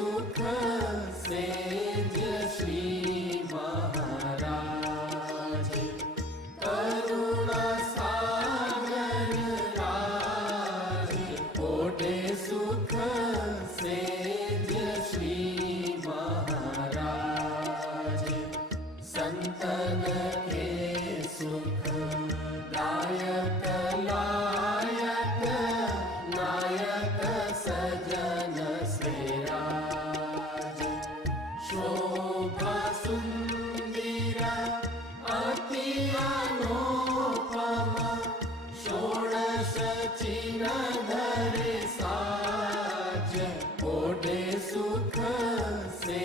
सुख सेज श्री महाराज करुणा सागर राज ओढ़े सुख सेज श्री महाराज संतन के सुख दायक लायक नायक सजन श्रेराज शोभा सुंदर अति अनुपम षोडश चिन्ह धरे साज ओढ़े सुख से